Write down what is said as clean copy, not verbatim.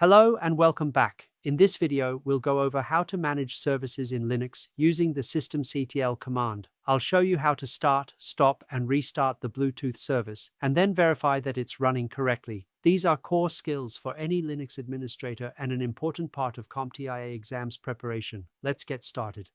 Hello and welcome back. In this video, we'll go over how to manage services in Linux using the systemctl command. I'll show you how to start, stop, and restart the Bluetooth service, and then verify that it's running correctly. These are core skills for any Linux administrator and an important part of CompTIA exams preparation. Let's get started.